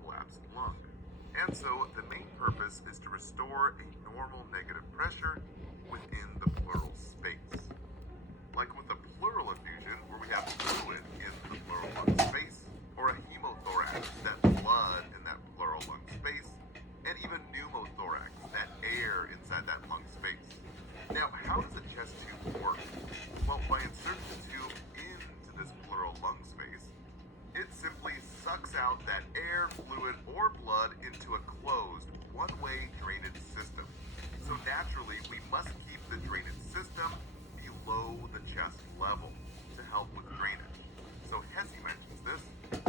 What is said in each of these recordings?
collapsed lung. And so the main purpose is to restore a normal negative pressure within the pleural space. Like with a pleural effusion, where we have fluid in the pleural lung space, or a hemothorax, that blood in that pleural lung space, and even pneumothorax, that air inside that lung space. Now, how does a chest tube work? Well, by inserting the tube into this pleural lung space, it simply sucks out that air, fluid, or blood into a closed, one-way drainage system. So naturally, we must keep the drainage system below the chest level to help with drainage. So Hesse mentions this,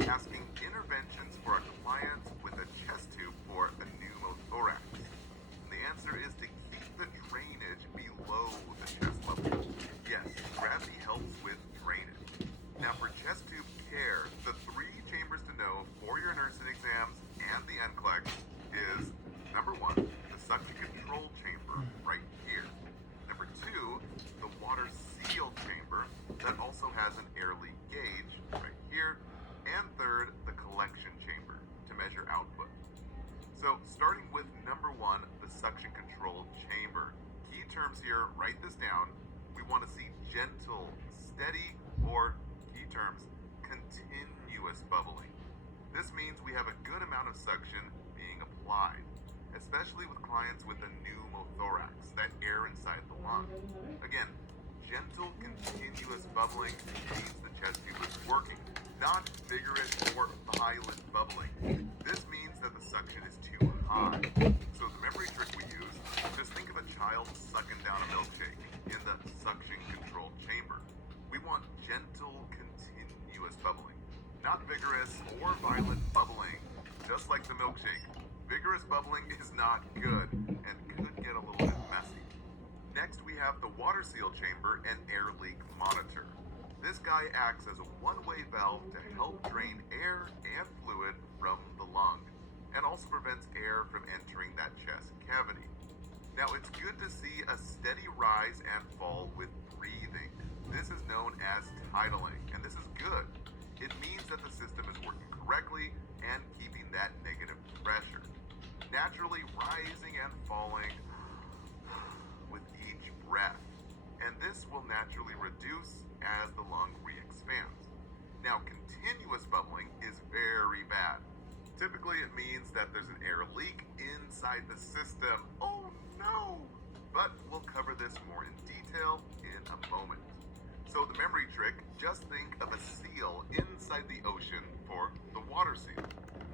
asking interventions for a client with a chest tube for a pneumothorax. And the answer is to keep the drainage below the chest level. Yes, gravity helps with drainage. Now for chest tube care, the three chambers to know for your nursing exams and the NCLEX is, number one, the suction control chamber right here. Number two, the water seal chamber that also has an air leak gauge right here. And third, the collection chamber to measure output. So starting with number one, the suction control chamber. Key terms here, write this down. We want to see gentle, steady, or key terms, continuous bubbling. This means we have a good amount of suction being applied, especially with clients with a pneumothorax, that air inside the lung. Again, gentle, continuous bubbling means the chest tube is working, not vigorous or violent bubbling. This means that the suction is too high. So the memory trick we use, just think of a child sucking down a milkshake in the suction control chamber. We want gentle, continuous bubbling, not vigorous or violent bubbling, just like the milkshake. Vigorous bubbling is not good and could get a little bit messy. Next, we have the water seal chamber and air leak monitor. This guy acts as a one-way valve to help drain air and fluid from the lung, and also prevents air from entering that chest cavity. Now, it's good to see a steady rise and fall with breathing. This is known as tidling, and this is good. It means that the system is working correctly and keeping that negative pressure, naturally rising and falling with each breath. And this will naturally reduce as the lung re-expands. Now, continuous bubbling is very bad. Typically, it means that there's an air leak inside the system. Oh no! But we'll cover this more in detail in a moment. So the memory trick, just think of a seal inside the ocean for the water seal.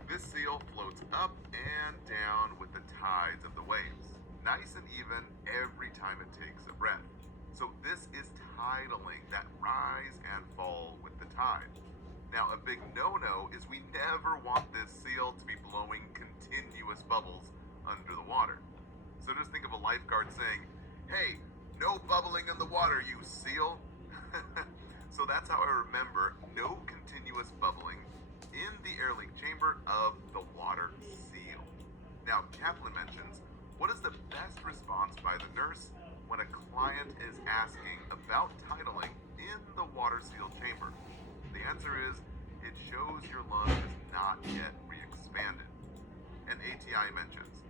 This seal floats up and down with the tides of the waves, nice and even every time it takes a breath. So this is tidling, that rise and fall with the tide. Now, a big no-no is we never want this seal to be blowing continuous bubbles under the water. So just think of a lifeguard saying, "Hey, no bubbling in the water, you seal." So that's how I remember no continuous bubbling in the air leak chamber of the water seal. Now, Kaplan mentions, what is the best response by the nurse when a client is asking about tidling in the water seal chamber? The answer is, it shows your lung is not yet re-expanded. And ATI mentions,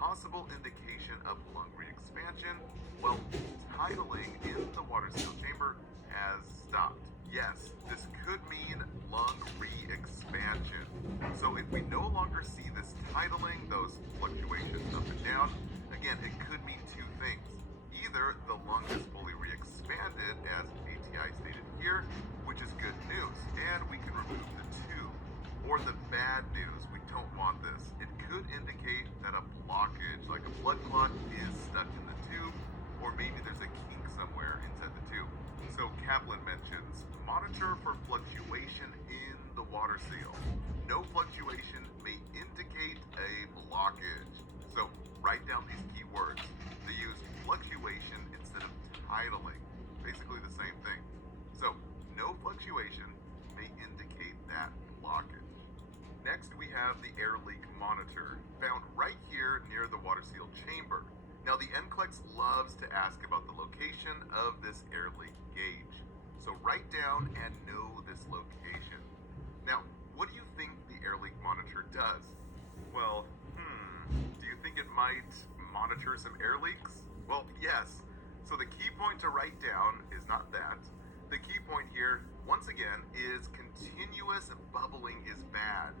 possible indication of lung re-expansion, well, tidling in the water seal chamber has stopped. Yes, this could mean lung re-expansion. So if we no longer see this tidling, those fluctuations up and down, again, it could mean two things. Either the lung is fully re-expanded, as ATI stated here, which is good news, and we can remove the tube. Or the bad news, we don't want this. It could indicate that a blockage, like a blood clot, is stuck in the tube, or maybe there's a kink somewhere inside the tube. So Kaplan mentions, monitor for fluctuation in the water seal. No fluctuation may indicate a blockage. So write down these key words. They use fluctuation instead of tidling. Basically the same thing. So no fluctuation may indicate that blockage. Next, we have the air leak monitor, found right here near the water seal chamber. Now, the NCLEX loves to ask about the location of this air leak gauge. So write down and know this location. Now, what do you think the air leak monitor does. Well, do you think it might monitor some air leaks? Well, yes. So the key point to write down is not that. The key point here, once again, is continuous bubbling is bad.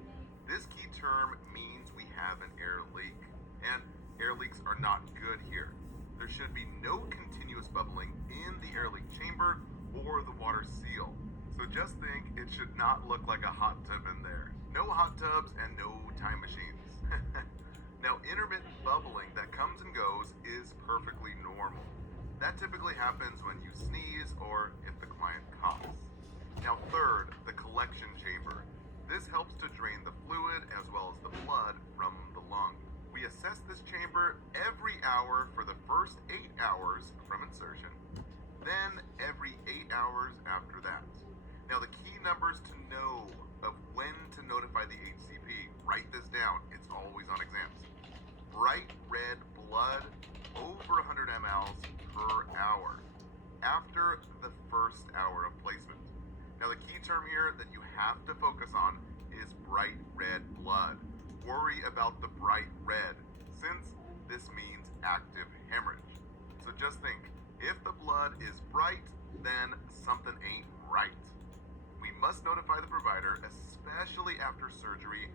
This key term means we have an air leak, and air leaks are not good here. There should be no continuous bubbling in the air leak chamber or the water seal. So just think it should not look like a hot tub in there. No hot tubs and no time machines. Now, intermittent bubbling that comes and goes is perfectly normal. That typically happens when you sneeze or if the client coughs. Now, third, the collection chamber. This helps to drain the fluid as well as the blood from the lung. We assess this chamber every hour for the first 8 hours from insertion, then every 8 hours after that. Now, the key numbers to know of when to notify the HCP, write this down, it's always on exams. Bright red blood over 100 mLs per hour after the first hour of placement. Now, the key term here that you have to focus on is bright red blood. Worry about the bright red, since this means active hemorrhage. So just think, if the blood is bright, then something ain't right. We must notify the provider, especially after surgery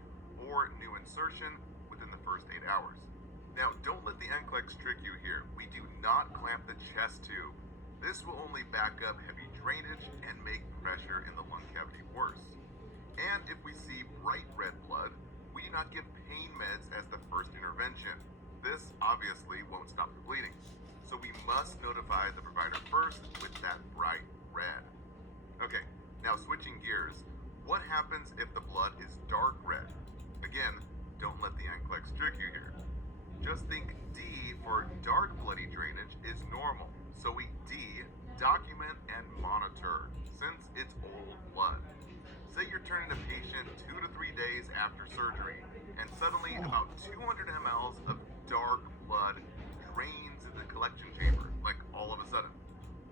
or new insertion within the first 8 hours. Now, don't let the NCLEX trick you here. We do not clamp the chest tube. This will only back up heavy drainage and make pressure in the lung cavity worse. And if we see bright red blood, we do not give pain meds as the first intervention. This obviously won't stop the bleeding. So we must notify the provider first with that bright red. Okay, now switching gears. What happens if the blood is dark red? Again, don't let the NCLEX trick you here. Just think D for dark bloody drainage is normal. So we D, document and monitor, since it's old blood. Say you're turning a patient 2 to 3 days after surgery, and suddenly about 200 mLs of dark blood drains into the collection chamber, like all of a sudden.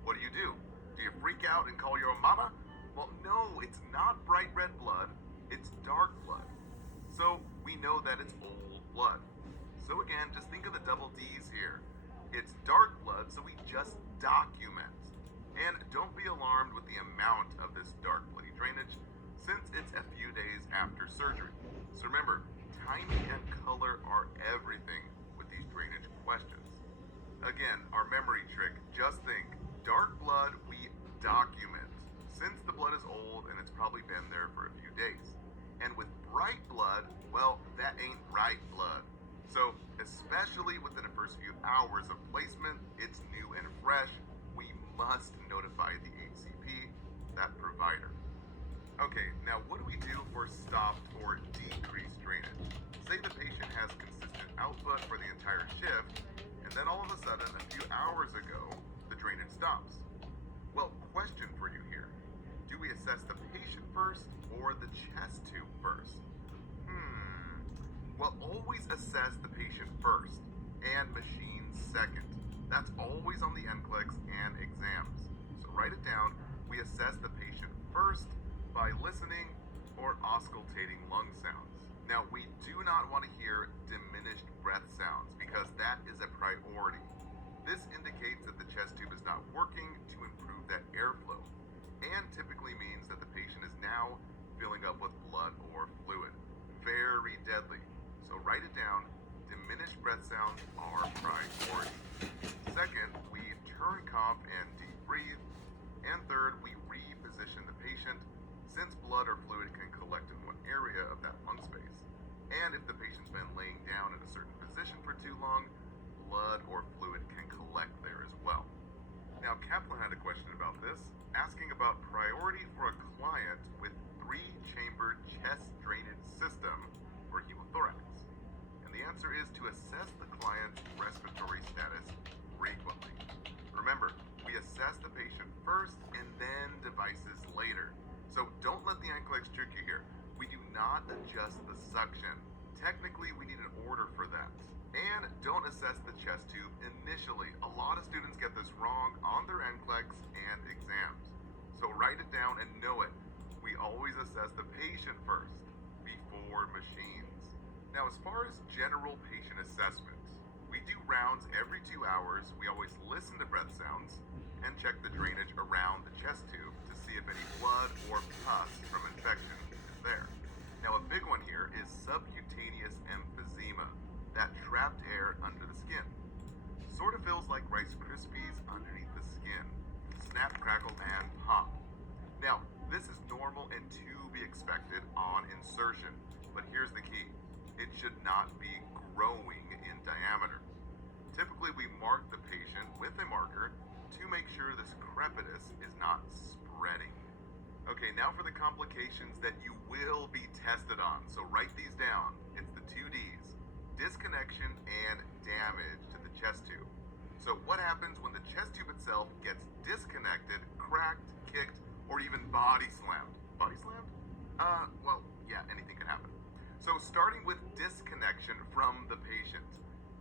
What do? Do you freak out and call your mama? Well, no, it's not bright red blood, it's dark blood. So we know that it's old blood. So again, just think of the double D's here. It's dark blood, so we just document. And don't be alarmed with the amount of this dark bloody drainage, since it's a few days after surgery. So remember, timing and color are everything with these drainage questions. Again, our memory trick, just think, dark blood we document, since the blood is old and it's probably been there for a few days. And with bright blood, well, that ain't right blood. So, especially within the first few hours of placement, it's new and fresh, we must notify the HCP, that provider. Okay, now what do we do for stopped or decreased drainage? Say the patient has consistent output for the entire shift, and then all of a sudden, a few hours ago, the drainage stops. Well, question for you here. Do we assess the patient first or the chest tube first? Well, always assess the patient first and machine second. That's always on the NCLEX and exams. So write it down. We assess the patient first by listening or auscultating lung sounds. Now, we do not want to hear diminished breath sounds because that is a priority. This indicates that the chest tube is not working to improve that airflow, and typically means that the patient is now filling up with blood or fluid. Very deadly. So write it down. Diminished breath sounds are priority. Second, we turn cough and deep breathe. And third, we reposition the patient, since blood or fluid can collect in one area of that lung space. And if the patient's been laying down in a certain position for too long, blood or fluid can collect there as well. Now, Kaplan had a question about this, asking about priority for a client with 3-chamber chest drainage system for hemothorax. And the answer is to assess the client's respiratory status frequently. Remember, we assess the patient first and then devices later. So don't let the NCLEX trick you here. We do not adjust the suction. Technically, we need an order for that. And don't assess the chest tube initially. A lot of students get this wrong on their NCLEX and exams. So write it down and know it. We always assess the patient first before machines. Now, as far as general patient assessment, we do rounds every 2 hours. We always listen to breath sounds and check the drainage around the chest tube to see if any blood or pus from infection is there. Now, a big one here is subcutaneous emphysema, that trapped air under the skin. Sort of feels like Rice Krispies underneath the skin. Snap, crackle, and pop. Now, this is normal and to be expected on insertion, but here's the key. It should not be growing in diameter. Typically, we mark the patient with a marker to make sure this crepitus is not spreading. Okay, now for the complications that you will be tested on. So write these down. It's the 2Ds: disconnection and damage to the chest tube. So what happens when the chest tube itself gets disconnected, cracked, kicked, or even body slammed? Body slammed? Well, yeah, anything can happen. So starting with disconnection from the patient.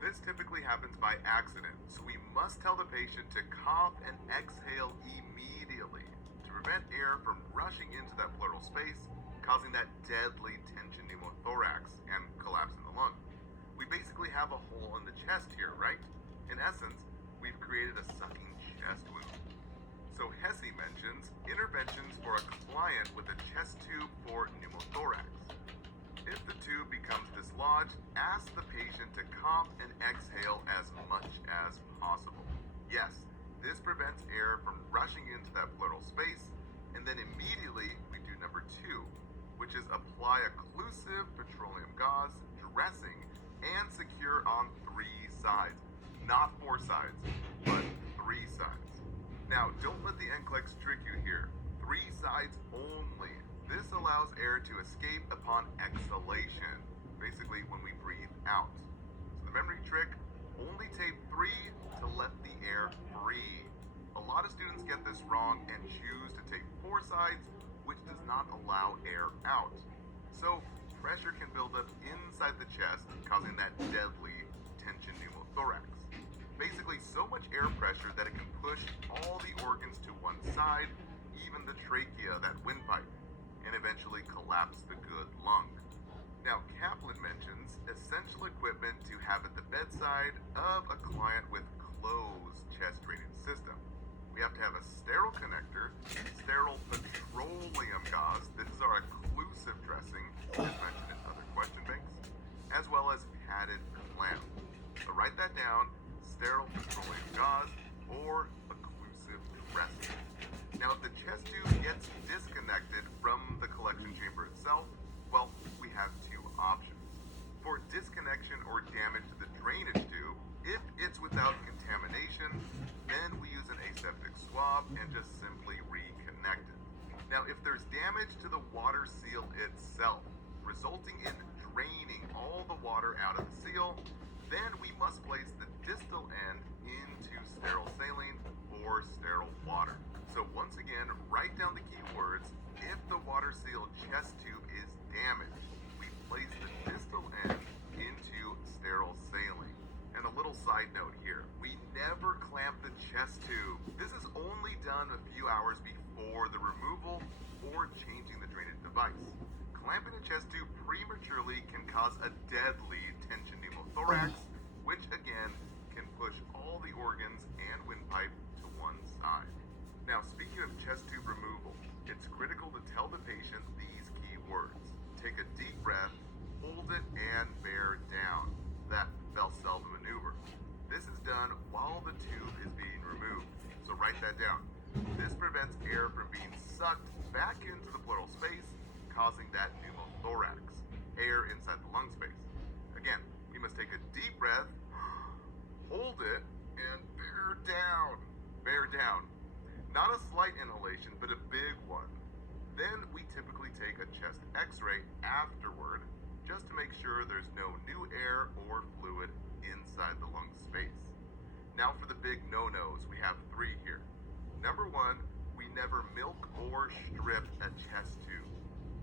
This typically happens by accident, so we must tell the patient to cough and exhale immediately to prevent air from rushing into that pleural space, causing that deadly tension pneumothorax and collapse in the lung. We basically have a hole in the chest here, right? In essence, we've created a sucking chest wound. So Hesse mentions interventions for a client with a chest tube for pneumothorax. If the tube becomes dislodged, ask the patient to cough and exhale as much as possible. Yes, this prevents air from rushing into that pleural space. And then immediately we do number 2, which is apply occlusive petroleum gauze dressing and secure on 3 sides. Not 4 sides, but 3 sides. Now, don't let the NCLEX trick you here. 3 sides only. This allows air to escape upon exhalation, basically when we breathe out. So the memory trick, only tape 3 to let the air free. A lot of students get this wrong and choose to tape 4 sides, which does not allow air out. So pressure can build up inside the chest, causing that deadly tension pneumothorax. Basically, so much air pressure that it can push all the organs to one side, even the trachea, that windpipe, and eventually collapse the good lung. Now, Kaplan mentions essential equipment to have at the bedside of a client with closed chest drainage system. We have to have a sterile connector, sterile petroleum gauze. This is our occlusive dressing, as mentioned in other question banks, as well as padded clamp. So write that down: sterile petroleum gauze or occlusive dressing. Now, if the chest tube gets disconnected from the collection chamber itself, well, we have 2 options. For disconnection or damage to the drainage tube, if it's without contamination, then we use an aseptic swab and just simply reconnect it. Now, if there's damage to the water seal itself, resulting in draining all the water out of the seal, then we must place the distal end into sterile saline or sterile water. So once again, write down the key words. If the water seal chest tube is damaged, we place the distal end into sterile saline. And a little side note here, we never clamp the chest tube. This is only done a few hours before the removal or changing the drainage device. Clamping a chest tube prematurely can cause a deadly tension pneumothorax, which again can push all the organs and windpipe to one side. Now, speaking of chest tube removal, it's critical to tell the patient these key words. Take a deep breath, hold it, and bear down. That Valsalva maneuver. This is done while the tube is being removed. So write that down. This prevents air from being sucked back into the pleural space, causing that pneumothorax, air inside the lung space. Again, we must take a deep breath, hold it, and bear down. Bear down. Not a slight inhalation, but a big one. Then we typically take a chest x-ray afterward, just to make sure there's no new air or fluid inside the lung space. Now for the big no-nos, we have 3 here. Number 1, we never milk or strip a chest tube.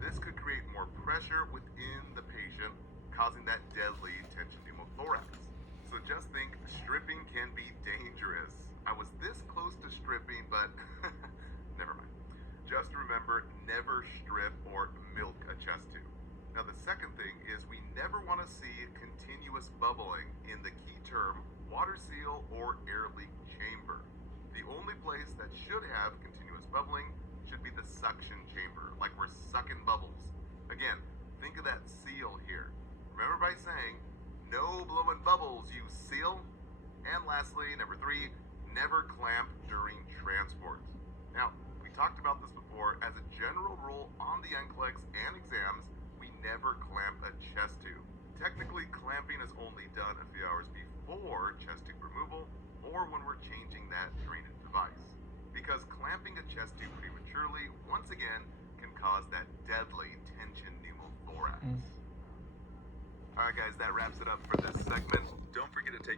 This could create more pressure within the patient, causing that deadly tension pneumothorax. So just think, stripping can be dangerous. I was this close to stripping, but never mind. Just remember, never strip or milk a chest tube. Now the second thing is we never want to see continuous bubbling in the key term water seal or air leak chamber. The only place that should have continuous bubbling should be the suction chamber, like we're sucking bubbles. Again, think of that seal here. Remember by saying, no blowing bubbles, you seal. And lastly, number 3, never clamp during transport. Now, we talked about this before. As a general rule on the NCLEX and exams, we never clamp a chest tube. Technically, clamping is only done a few hours before chest tube removal or when we're changing that drainage device. Because clamping a chest tube prematurely, once again, can cause that deadly tension pneumothorax. Alright guys, that wraps it up for this segment.